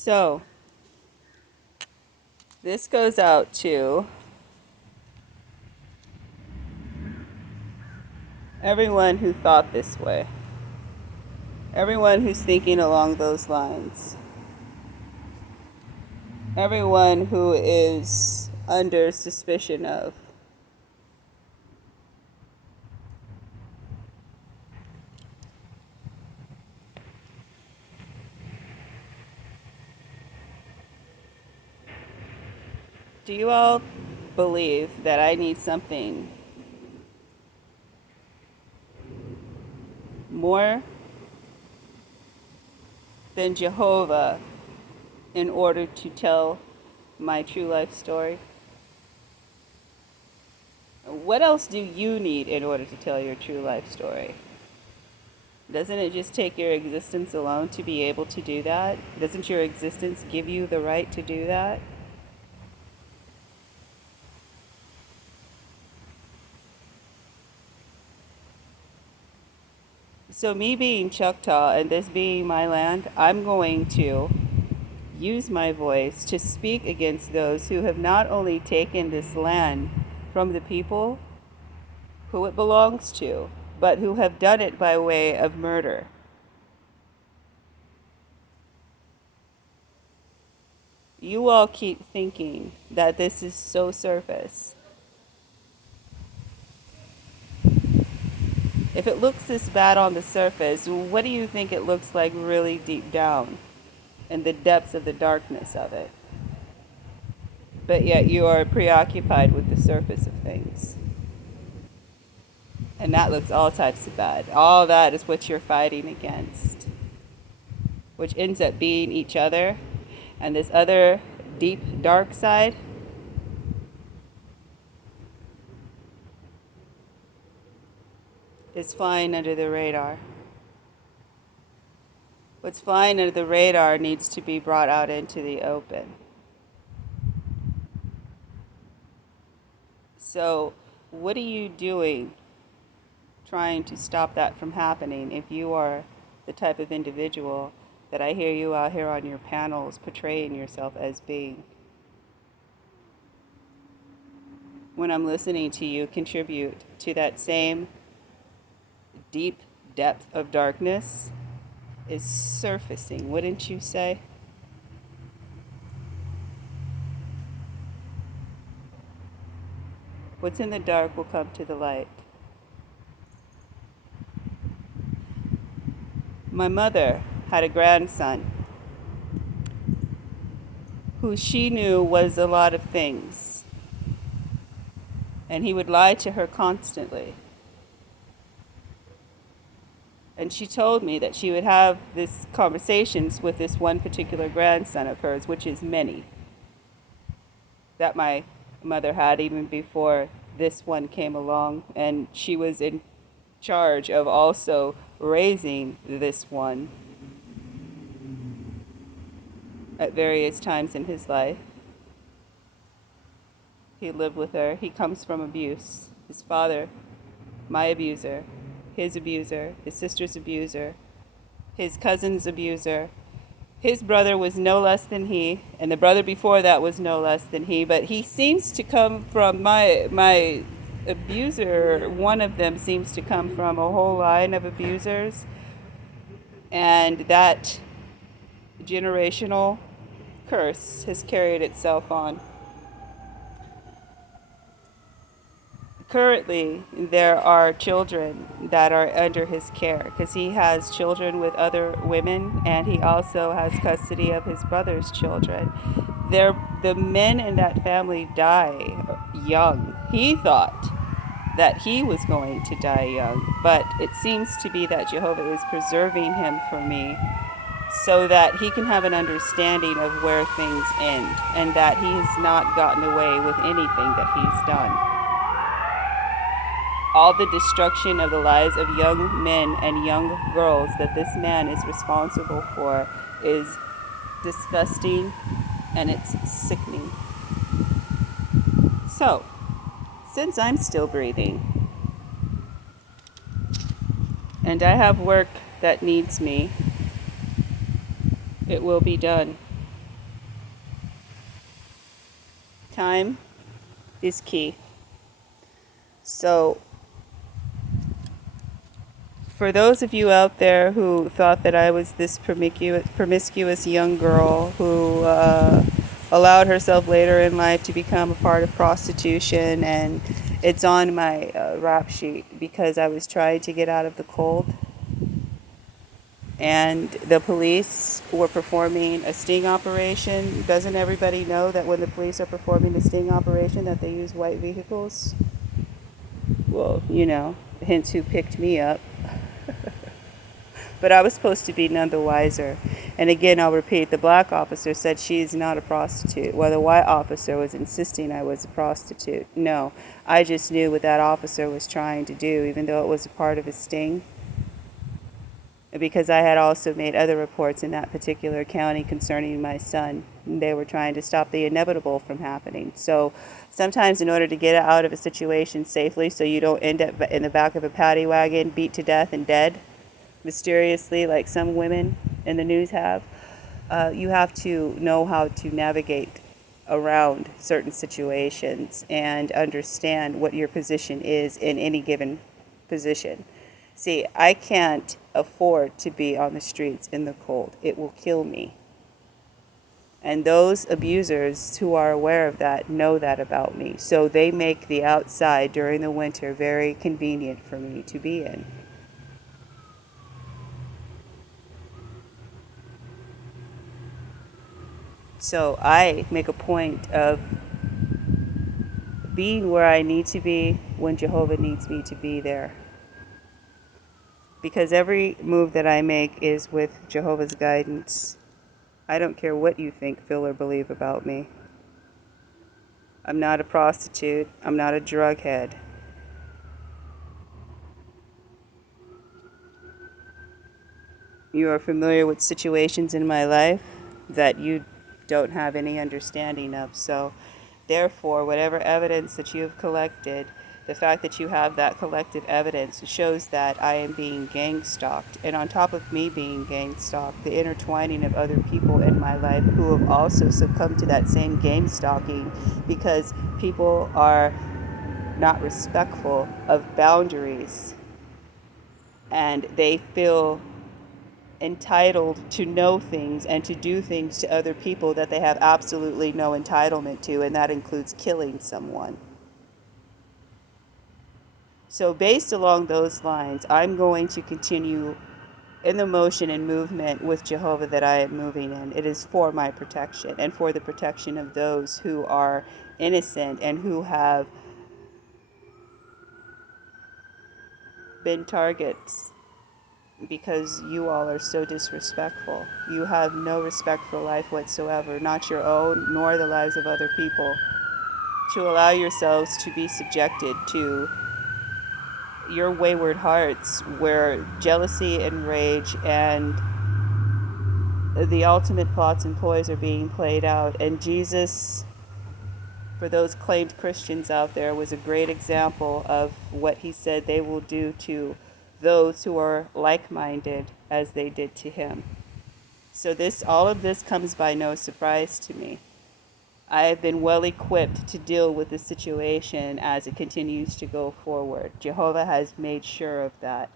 So, this goes out to everyone who thought this way, everyone who's thinking along those lines, everyone who is under suspicion of. Do you all believe that I need something more than Jehovah in order to tell my true life story? What else do you need in order to tell your true life story? Doesn't it just take your existence alone to be able to do that? Doesn't your existence give you the right to do that? So, me being Choctaw and this being my land, I'm going to use my voice to speak against those who have not only taken this land from the people who it belongs to, but who have done it by way of murder. You all keep thinking that this is so surface. If it looks this bad on the surface, what do you think it looks like really deep down in the depths of the darkness of it? But yet you are preoccupied with the surface of things. And that looks all types of bad. All that is what you're fighting against, which ends up being each other. And this other deep, dark side is flying under the radar. What's flying under the radar needs to be brought out into the open. So, what are you doing trying to stop that from happening if you are the type of individual that I hear you out here on your panels portraying yourself as being? When I'm listening to you contribute to that same deep depth of darkness is surfacing, wouldn't you say? What's in the dark will come to the light. My mother had a grandson who she knew was a lot of things, and he would lie to her constantly. And she told me that she would have these conversations with this one particular grandson of hers, which is many, that my mother had even before this one came along. And she was in charge of also raising this one at various times in his life. He lived with her. He comes from abuse. His father, my abuser, his sister's abuser, his cousin's abuser. His brother was no less than he, and the brother before that was no less than he. But he seems to come from my abuser. One of them seems to come from a whole line of abusers, and that generational curse has carried itself on. Currently, there are children that are under his care because he has children with other women, and he also has custody of his brother's children. The men in that family die young. He thought that he was going to die young, but it seems to be that Jehovah is preserving him for me so that he can have an understanding of where things end and that he has not gotten away with anything that he's done. All the destruction of the lives of young men and young girls that this man is responsible for is disgusting, and it's sickening. So, since I'm still breathing and I have work that needs me, it will be done. Time is key. So, for those of you out there who thought that I was this promiscuous young girl who allowed herself later in life to become a part of prostitution, and it's on my rap sheet because I was trying to get out of the cold, and the police were performing a sting operation. Doesn't everybody know that when the police are performing a sting operation that they use white vehicles? Well, hence who picked me up. But I was supposed to be none the wiser. And again, I'll repeat, the black officer said she is not a prostitute, while the white officer was insisting I was a prostitute. No, I just knew what that officer was trying to do, even though it was a part of his sting. Because I had also made other reports in that particular county concerning my son. They were trying to stop the inevitable from happening. So sometimes in order to get out of a situation safely so you don't end up in the back of a paddy wagon, beat to death and dead, mysteriously, like some women in the news have, you have to know how to navigate around certain situations and understand what your position is in any given position. See, I can't afford to be on the streets in the cold. It will kill me. And those abusers who are aware of that know that about me. So they make the outside during the winter very convenient for me to be in. So I make a point of being where I need to be when Jehovah needs me to be there. Because every move that I make is with Jehovah's guidance. I don't care what you think, feel, or believe about me. I'm not a prostitute. I'm not a drug head. You are familiar with situations in my life that you don't have any understanding of. So, therefore, whatever evidence that you have collected, the fact that you have that collective evidence shows that I am being gang stalked. And on top of me being gang stalked, the intertwining of other people in my life who have also succumbed to that same gang stalking because people are not respectful of boundaries and they feel entitled to know things and to do things to other people that they have absolutely no entitlement to, and that includes killing someone. So based along those lines, I'm going to continue in the motion and movement with Jehovah that I am moving in. It is for my protection and for the protection of those who are innocent and who have been targets because you all are so disrespectful. You have no respect for life whatsoever, not your own nor the lives of other people, to allow yourselves to be subjected to your wayward hearts where jealousy and rage and the ultimate plots and ploys are being played out. And Jesus, for those claimed Christians out there, was a great example of what he said they will do to those who are like-minded as they did to him. So all of this comes by no surprise to me. I have been well equipped to deal with the situation as it continues to go forward. Jehovah has made sure of that.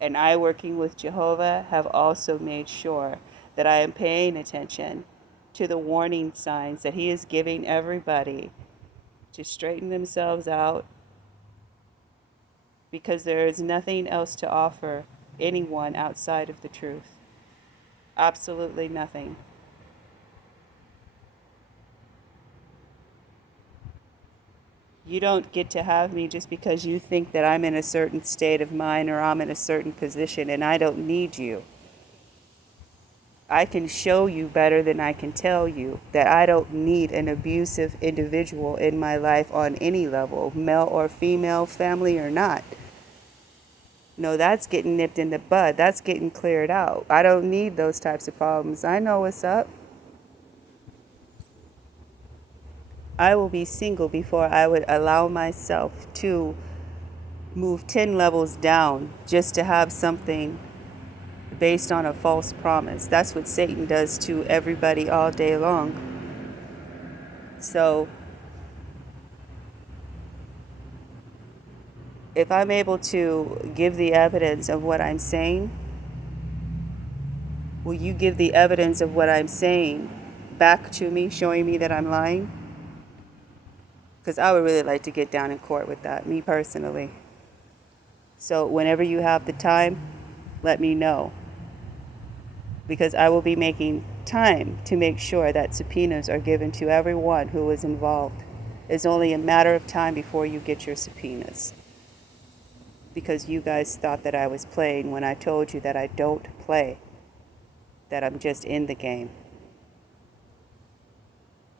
And I, working with Jehovah, have also made sure that I am paying attention to the warning signs that he is giving everybody to straighten themselves out, because there is nothing else to offer anyone outside of the truth. Absolutely nothing. You don't get to have me just because you think that I'm in a certain state of mind or I'm in a certain position, and I don't need you. I can show you better than I can tell you that I don't need an abusive individual in my life on any level, male or female, family or not. No, that's getting nipped in the bud. That's getting cleared out. I don't need those types of problems. I know what's up. I will be single before I would allow myself to move 10 levels down just to have something based on a false promise. That's what Satan does to everybody all day long. So if I'm able to give the evidence of what I'm saying, will you give the evidence of what I'm saying back to me, showing me that I'm lying? Because I would really like to get down in court with that, me personally. So whenever you have the time, let me know. Because I will be making time to make sure that subpoenas are given to everyone who was involved. It's only a matter of time before you get your subpoenas. Because you guys thought that I was playing when I told you that I don't play, that I'm just in the game.